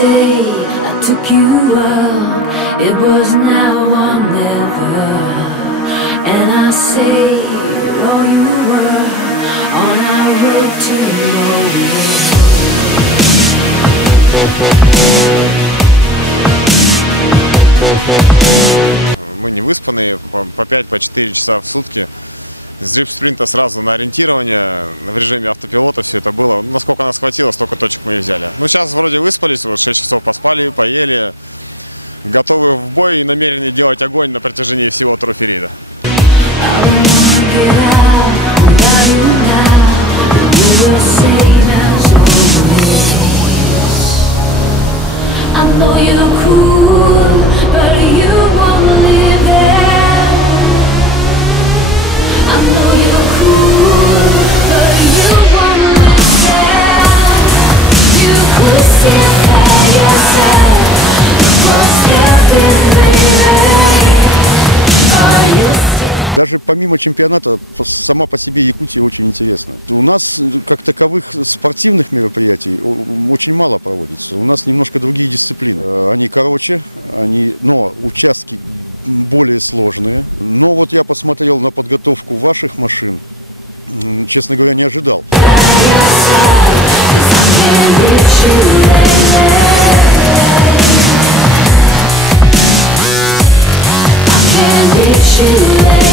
day I took you out, it was now or never. And I say you're all you were on our road to nowhere. Get out without you now, you will save us always. I know you're cool, but you won't live there. I know you're cool, but you won't listen. You could still by yourself across everything. Are you you